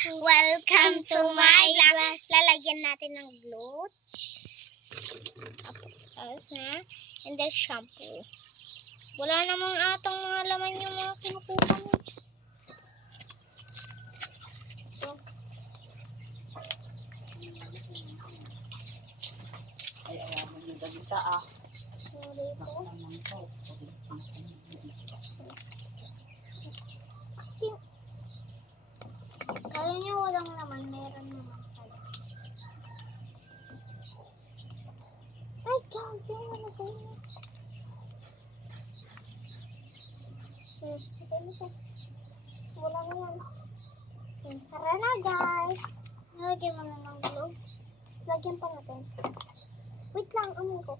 Welcome to my vlog. Lalagyan natin ng gloves. Tapos na. And then shampoo. Wala namang atang mga laman yung mga kinukuha mo. So, ay mo yung dagita sorry po. Kaya nyo walang laman, meron naman pala. Ay, gabi, ano ba yun? Wala na yan. Tara na guys. Nalagyan mo na ng gloves. Lagyan pa natin. Wait lang, amin ko.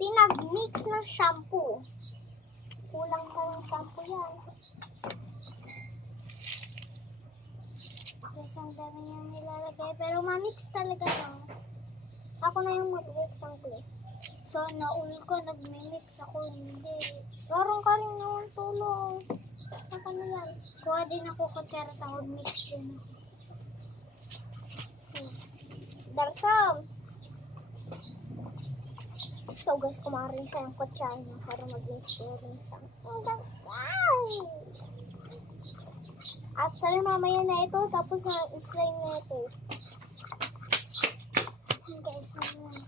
Pinag-mix ng shampoo. Kulang pa ng shampoo yan. Yes, ang dami niyang nilalagay. Pero ma-mix talaga lang. Ako na yung mag-mix ang play. So, naul ko, nag-mix ako. Hindi. Parang ka rin naman tulong. Ako na yan. Kuha din ako kutsara at mag-mix din ako. Darsam! So, guys, kumarin siya yung kutsara niya para mag-mix ko rin siya. After mamaya na ito, tapos na slime na ito. Guys, mamaya.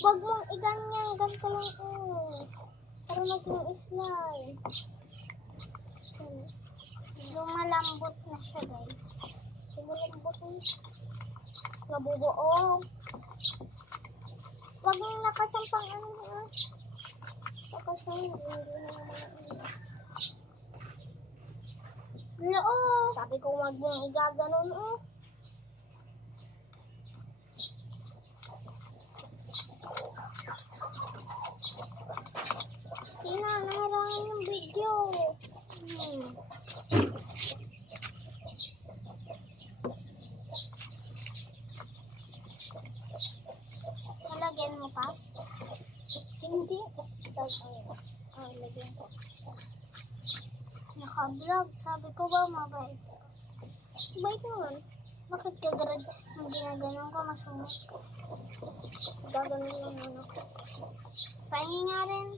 Huwag mong iganyan, ganito lang para maging slime. Lumalambot na siya, guys. Lumalambot na siya. Nabubuo. Huwag mong lakasan pang lakasan, hindi naman Oo. Sabi ko wag mong igaganon Tina, naharangan yung video. Malagyan mo pa? Hindi. Lagyan ko. Naka-vlog. Sabi ko ba mabait? Bait naman. Bakit kagarad ang ginaganon ko masumot? Gaganon lang ako. Pahingi nga rin.